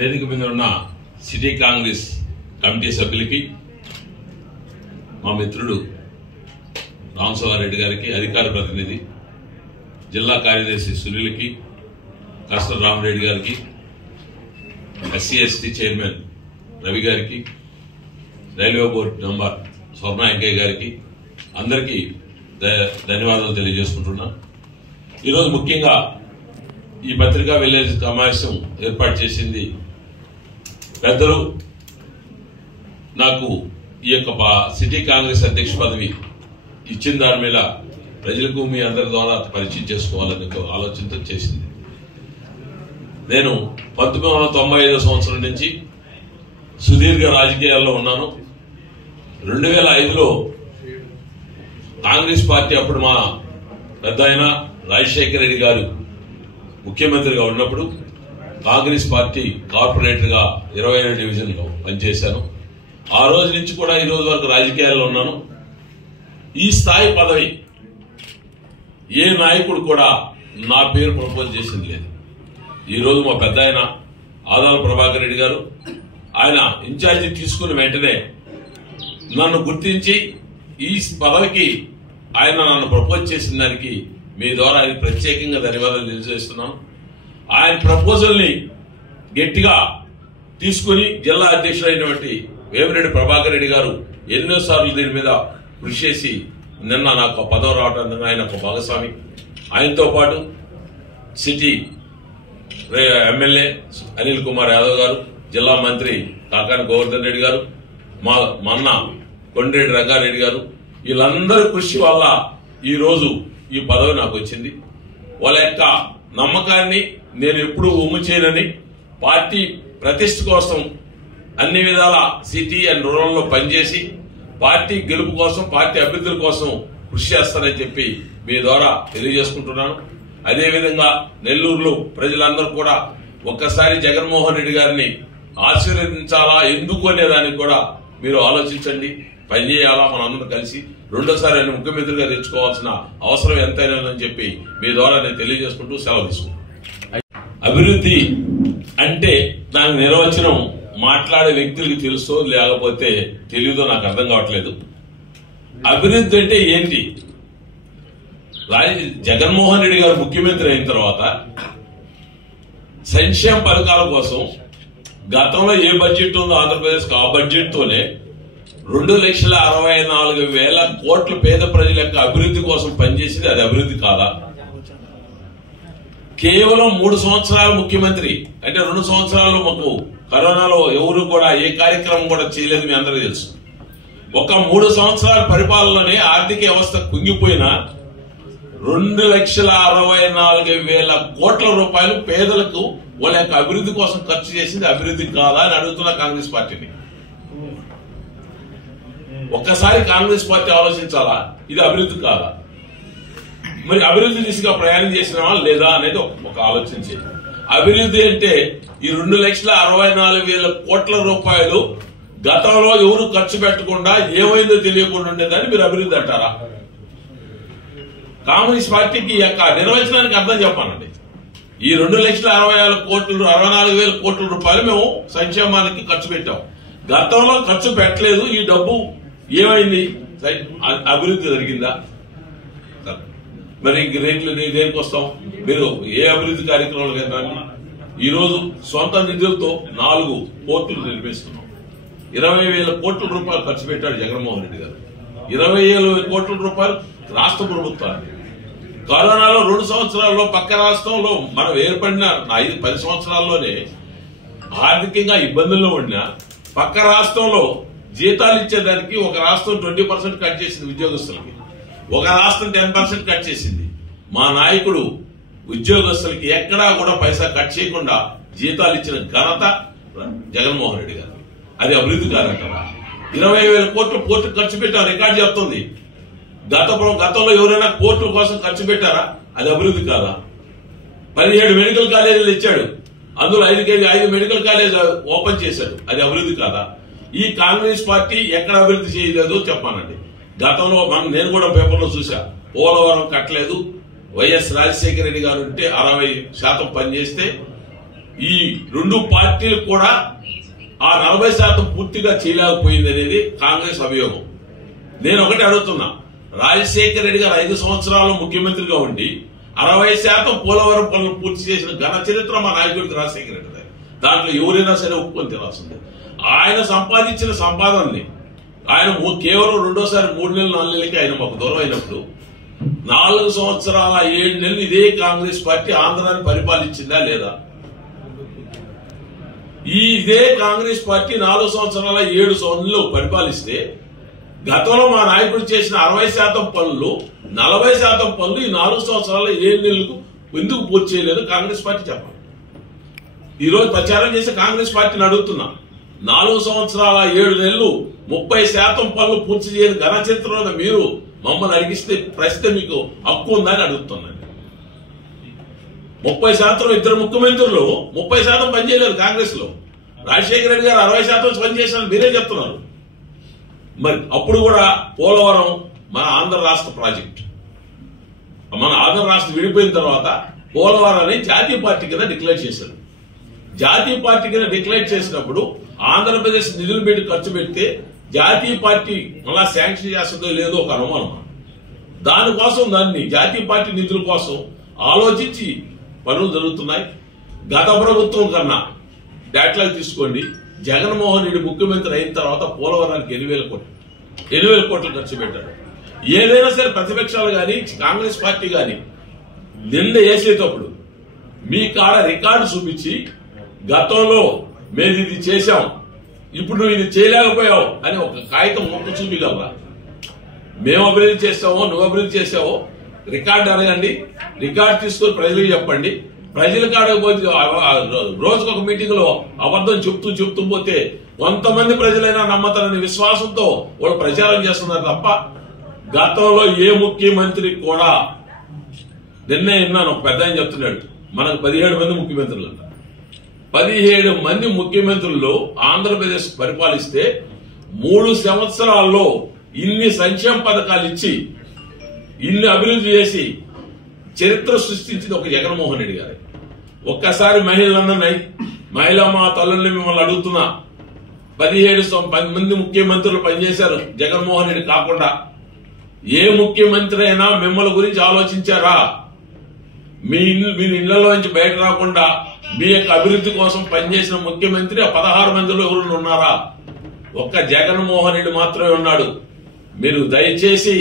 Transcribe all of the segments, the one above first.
వేదిక మీద ఉన్న సిటీ కాంగ్రెస్ కమిటీ సభ్యులకి, మా మిత్రుడు రామశివారెడ్డి గారికి, అధికార ప్రతినిధి జిల్లా కార్యదర్శి సునీల్కి, కస్టర్ రామరెడ్డి గారికి, ఎస్సీ ఎస్టీ చైర్మన్ రవి గారికి, రైల్వే బోర్డు మెంబర్ స్వర్ణ వెంకయ్య గారికి అందరికీ ధన్యవాదాలు తెలియజేసుకుంటున్నా. ఈరోజు ముఖ్యంగా ఈ పత్రికా విలేజ్ సమావేశం ఏర్పాటు చేసింది పెద్దలు. నాకు ఈ యొక్క సిటీ కాంగ్రెస్ అధ్యక్ష పదవి ఇచ్చిన దాని మీద ప్రజలకు మీ అందరి ద్వారా పరిచయం చేసుకోవాలనే ఆలోచనతో చేసింది. నేను 1995 సంవత్సరం నుంచి సుదీర్ఘ రాజకీయాల్లో ఉన్నాను. 2005లో కాంగ్రెస్ పార్టీ, అప్పుడు మా పెద్ద ఆయన రాజశేఖర రెడ్డి గారు ముఖ్యమంత్రిగా ఉన్నప్పుడు కాంగ్రెస్ పార్టీ కార్పొరేటర్ గా 27వ డివిజన్ లో పనిచేశాను. ఆ రోజు నుంచి కూడా ఈ రోజు వరకు రాజకీయాల్లో ఉన్నాను. ఈ స్థాయి పదవి ఏ నాయకుడు కూడా నా పేరు ప్రపోజ్ చేసింది లేదు. ఈ రోజు మా పెద్ద ఆయన ఆదాల ప్రభాకర్ రెడ్డి గారు ఆయన ఇన్ఛార్జి తీసుకున్న వెంటనే నన్ను గుర్తించి ఈ పదవికి ఆయన నన్ను ప్రపోజ్ చేసిన దానికి మీ ద్వారా ఆయన ప్రత్యేకంగా ధన్యవాదాలు తెలియజేస్తున్నాను. ఆయన ప్రపోజల్ ని గట్టిగా తీసుకుని జిల్లా అధ్యక్షుడైనటువంటి వేమిరెడ్డి ప్రభాకర్ రెడ్డి గారు ఎన్నోసార్లు దీని మీద కృషి చేసి నిన్న నాకు పదవి రావడానికి ఆయన ఒక భాగస్వామి. ఆయనతో పాటు సిటీ ఎమ్మెల్యే అనిల్ కుమార్ యాదవ్ గారు, జిల్లా మంత్రి కాకాని గోవర్ధన్ రెడ్డి గారు, మా అన్న కొండ్రెడ్డి రంగారెడ్డి గారు, వీళ్ళందరి కృషి వల్ల ఈ రోజు ఈ పదవి నాకు వచ్చింది. వాళ్ళ యొక్క నమ్మకాన్ని నేను ఎప్పుడూ ఒమ్ము చేయనని, పార్టీ ప్రతిష్ఠ కోసం అన్ని విధాల సిటీ అండ్ రూరల్ లో పనిచేసి పార్టీ గెలుపు కోసం, పార్టీ అభ్యర్థుల కోసం కృషి చేస్తానని చెప్పి మీ ద్వారా తెలియజేసుకుంటున్నాను. అదేవిధంగా నెల్లూరులో ప్రజలందరూ కూడా ఒక్కసారి జగన్మోహన్ రెడ్డి గారిని ఆశీర్వదించాలా ఎందుకు అనేదానికి కూడా మీరు ఆలోచించండి. పనిచేయాలా మనందరం కలిసి. రెండోసారి ఆయన ముఖ్యమంత్రిగా తెచ్చుకోవాల్సిన అవసరం ఎంతైనా అని చెప్పి మీ ద్వారా నేను తెలియజేసుకుంటూ సెలవు తీసుకుంటాను. అభివృద్ధి అంటే దాని నిర్వచనం మాట్లాడే వ్యక్తులకి తెలుసో లేకపోతే తెలియదో నాకు అర్థం కావట్లేదు. అభివృద్ధి అంటే ఏంటి? జగన్మోహన్ రెడ్డి గారు ముఖ్యమంత్రి అయిన తర్వాత సంక్షేమ పథకాల కోసం గతంలో ఏ బడ్జెట్ ఉందో ఆంధ్రప్రదేశ్ ఆ బడ్జెట్ తోనే 2,64,000 కోట్ల పేద ప్రజల యొక్క అభివృద్ధి కోసం పనిచేసింది. అది అభివృద్ధి కాదా? కేవలం 3 సంవత్సరాలు ముఖ్యమంత్రి అంటే 2 సంవత్సరాలు మాకు కరోనాలో ఎవరు కూడా ఏ కార్యక్రమం కూడా చేయలేదు, మీ అందరికీ తెలుసు. ఒక 3 సంవత్సరాల పరిపాలనలోనే ఆర్థిక వ్యవస్థ కుంగిపోయినా 2,64,000 కోట్ల రూపాయలు పేదలకు వాళ్ళ యొక్క అభివృద్ధి కోసం ఖర్చు చేసింది అభివృద్ధి కాదా అని అడుగుతున్న కాంగ్రెస్ పార్టీని. ఒక్కసారి కాంగ్రెస్ పార్టీ ఆలోచించాలా, ఇది అభివృద్ధి కాదా? మరి అభివృద్ధి దిశగా ప్రయాణం చేసినావా లేదా అనేది ఒక ఆలోచించి, అభివృద్ధి అంటే ఈ 2,64,000 కోట్ల రూపాయలు గతంలో ఎవరు ఖర్చు పెట్టకుండా ఏమైందో తెలియకుండా ఉండేదాన్ని మీరు అభివృద్ధి అంటారా? కాంగ్రెస్ పార్టీకి యొక్క నిర్వచనానికి అర్థం చెప్పానండి. ఈ 2,64,000 కోట్ల రూపాయలు మేము సంక్షేమానికి ఖర్చు పెట్టాం. గతంలో ఖర్చు పెట్టలేదు. ఈ డబ్బు ఏమైంది? అభివృద్ధి జరిగిందా? మరి రేట్లు దేనికి వస్తాం? మీరు ఏ అభివృద్ధి కార్యక్రమాలు కదా? ఈ రోజు సొంత నిధులతో 4 పోర్టులు నిర్మిస్తున్నాం. 20,000 కోట్ల రూపాయలు ఖర్చు పెట్టాడు జగన్మోహన్ రెడ్డి గారు. 20,000 కోట్ల రూపాయలు రాష్ట్ర ప్రభుత్వానికి. కరోనాలో 2 సంవత్సరాల్లో పక్క రాష్ట్రంలో మనం ఏర్పడిన 5-10 సంవత్సరాల్లోనే ఆర్థికంగా ఇబ్బందుల్లో ఉండినా పక్క రాష్ట్రంలో జీతాలు ఇచ్చేదానికి ఒక రాష్ట్రం 20% కట్ చేసింది ఉద్యోగస్తులకి, ఒక రాష్ట్రం 10% కట్ చేసింది. మా నాయకుడు ఉద్యోగస్తులకి ఎక్కడా కూడా పైసా కట్ చేయకుండా జీతాలు ఇచ్చిన ఘనత జగన్మోహన్ రెడ్డి గారు. అది అభివృద్ధి కాదంటారా? 20,000 కోట్లు పోర్టు ఖర్చు పెట్టారు, రికార్డు చెప్తుంది. గతంలో ఎవరైనా కోర్టుల కోసం ఖర్చు పెట్టారా? అది అభివృద్ధి కాదా? 17 మెడికల్ కాలేజీలు ఇచ్చాడు, అందులో 5 మెడికల్ కాలేజ్ ఓపెన్ చేశాడు. అది అభివృద్ధి కాదా? ఈ కాంగ్రెస్ పార్టీ ఎక్కడ అభివృద్ధి చేయలేదో చెప్పానండి. గతంలో నేను కూడా పేపర్లో చూసా, పోలవరం కట్టలేదు. వైఎస్ రాజశేఖర రెడ్డి గారు ఉంటే 60% పనిచేస్తే ఈ రెండు పార్టీలు కూడా ఆ 40% పూర్తిగా చేయలేకపోయింది అనేది కాంగ్రెస్ అభియోగం. నేను ఒకటి అడుగుతున్నా, రాజశేఖర రెడ్డి గారు 5 సంవత్సరాలు ముఖ్యమంత్రిగా ఉండి 60% పోలవరం పనులు పూర్తి చేసిన ఘన చరిత్ర మా నాయకుడికి రాజశేఖర రెడ్డి గారు. దాంట్లో ఎవరైనా సరే ఒప్పుకొని తినాల్సిందే. ఆయన సంపాదించిన సంపాదనని ఆయన కేవలం రెండోసారి 3 నెలలు 4 నెలలకి ఆయన మాకు దూరం అయినప్పుడు 4 సంవత్సరాల 7 నెలలు ఇదే కాంగ్రెస్ పార్టీ ఆంధ్రాన్ని పరిపాలించిందా లేదా? ఇదే కాంగ్రెస్ పార్టీ 4 సంవత్సరాల 7 నెలలు పరిపాలిస్తే గతంలో మా నాయకుడు చేసిన 60% పనులు 40% పనులు ఈ 4 సంవత్సరాల 7 నెలలకు ఎందుకు పూర్తి చేయలేదు కాంగ్రెస్ పార్టీ చెప్పాలి. ఈ రోజు ప్రచారం చేసే కాంగ్రెస్ పార్టీని అడుగుతున్నా, 4 సంవత్సరాల 7 నెలలు 30% పనులు పూర్తి చేయని ఘన చరిత్రలో మీరు మమ్మల్ని అడిగిస్తే ప్రశ్న మీకు హక్కు ఉందని అడుగుతున్నాను. 30% ఇద్దరు ముఖ్యమంత్రులు 30% పనిచేయలేదు కాంగ్రెస్ లో. రాజశేఖర రెడ్డి గారు 60% పనిచేసిన మీరే చెప్తున్నారు. మరి అప్పుడు కూడా పోలవరం మన ఆంధ్ర రాష్ట్ర ప్రాజెక్ట్. మన ఆంధ్ర రాష్ట్రం విడిపోయిన తర్వాత పోలవరాన్ని జాతీయ పార్టీ కింద డిక్లేర్ చేశారు. జాతీయ పార్టీ కింద డిక్లేర్ చేసినప్పుడు ఆంధ్రప్రదేశ్ నిధులు పెట్టి ఖర్చు పెడితే జాతీయ పార్టీ మళ్ళా శాంక్షన్ చేస్తుందో లేదో ఒక అనుమానం. దానికోసం దాన్ని జాతీయ పార్టీ నిధుల కోసం ఆలోచించి పనులు జరుగుతున్నాయి. గత ప్రభుత్వం కన్నా డేటాలు తీసుకోండి, జగన్మోహన్ రెడ్డి ముఖ్యమంత్రి అయిన తర్వాత పోలవరానికి 8,000 కోట్లు ఖర్చు పెట్టారు. ఏదైనా సరే ప్రతిపక్షాలు గాని కాంగ్రెస్ పార్టీ గాని నింద వేసేటప్పుడు మీ కాడ రికార్డు చూపించి గతంలో మేము ఇది చేశాం, ఇప్పుడు నువ్వు ఇది చేయలేకపోయావు అని ఒక కాగితం మొక్క చూపించగలరా? మేము అభివృద్ధి చేస్తామో నువ్వు అభివృద్ధి చేసావో రికార్డు అడగండి, రికార్డు తీసుకొని ప్రజలకు చెప్పండి. ప్రజలకు అడగపోతే రోజుకొక మీటింగ్ లో అబద్ధం చెప్తూ పోతే కొంతమంది ప్రజలైనా నమ్మతారనే విశ్వాసంతో వాళ్ళు ప్రచారం చేస్తున్నారు తప్ప గతంలో ఏ ముఖ్యమంత్రి కూడా నిన్నే విన్నాను. ఒక పెద్ద ఆయన చెప్తున్నాడు, మనకు 17 మంది ముఖ్యమంత్రులు అంట. 17 మంది ముఖ్యమంత్రులు ఆంధ్రప్రదేశ్ పరిపాలిస్తే 3 సంవత్సరాల్లో ఇన్ని సంక్షేమ పథకాలు ఇచ్చి ఇన్ని అభివృద్ధి చేసి చరిత్ర సృష్టించింది ఒక జగన్మోహన్ రెడ్డి గారు. ఒక్కసారి మహిళా మా తల్లుల్ని మిమ్మల్ని అడుగుతున్నా, 17 మంది ముఖ్యమంత్రులు పనిచేశారు జగన్మోహన్ రెడ్డి కాకుండా. ఏ ముఖ్యమంత్రి అయినా మిమ్మల్ని గురించి ఆలోచించారా? మీ ఇళ్లలో నుంచి బయట రాకుండా మీ యొక్క అభివృద్ధి కోసం పనిచేసిన ముఖ్యమంత్రి 16 మందిలో ఎవరు ఉన్నారా? ఒక్క జగన్మోహన్ రెడ్డి మాత్రమే ఉన్నాడు. మీరు దయచేసి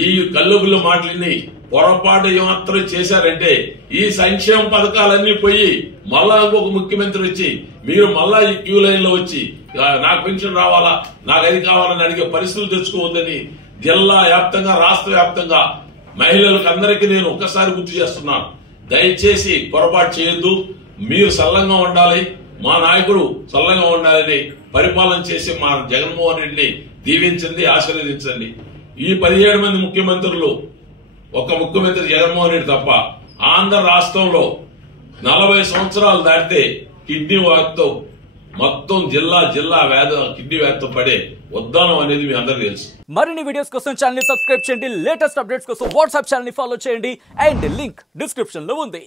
ఈ కల్లుబుల్లు మాటలని పొరపాటు మాత్రం చేశారంటే ఈ సంక్షేమ పథకాలన్నీ పోయి మళ్ళా ఇంకొక ముఖ్యమంత్రి వచ్చి మీరు మళ్ళా ఈ క్యూ లైన్ లో వచ్చి నాకు పెన్షన్ రావాలా, నాకు అది కావాలని అడిగే పరిస్థితులు తెచ్చుకోవద్దని జిల్లా వ్యాప్తంగా రాష్ట్ర వ్యాప్తంగా మహిళలకు అందరికీ నేను ఒక్కసారి గుర్తు చేస్తున్నాను. దయచేసి పొరపాటు చేయొద్దు. మీరు సల్లంగా ఉండాలి, మా నాయకుడు సల్లంగా ఉండాలని పరిపాలన చేసి మా జగన్మోహన్ రెడ్డిని దీవించండి, ఆశీర్వదించండి. ఈ 17 మంది ముఖ్యమంత్రులు ఒక ముఖ్యమంత్రి జగన్మోహన్ రెడ్డి తప్ప ఆంధ్ర రాష్ట్రంలో 40 సంవత్సరాలు దాటితే కిడ్నీ వ్యాధితో మొత్తం జిల్లా కిడ్నీ వ్యాధితో పడే ఉద్దానం అనేది మీ అందరికీ తెలుసు. మరిన్ని వీడియోస్ కోసం ఛానల్ ని సబ్స్క్రైబ్ చేయండి, లేటెస్ట్ అప్డేట్స్ కోసం వాట్సాప్ ఛానల్ ని ఫాలో చేయండి అండ్ లింక్ డిస్క్రిప్షన్ లో ఉంది.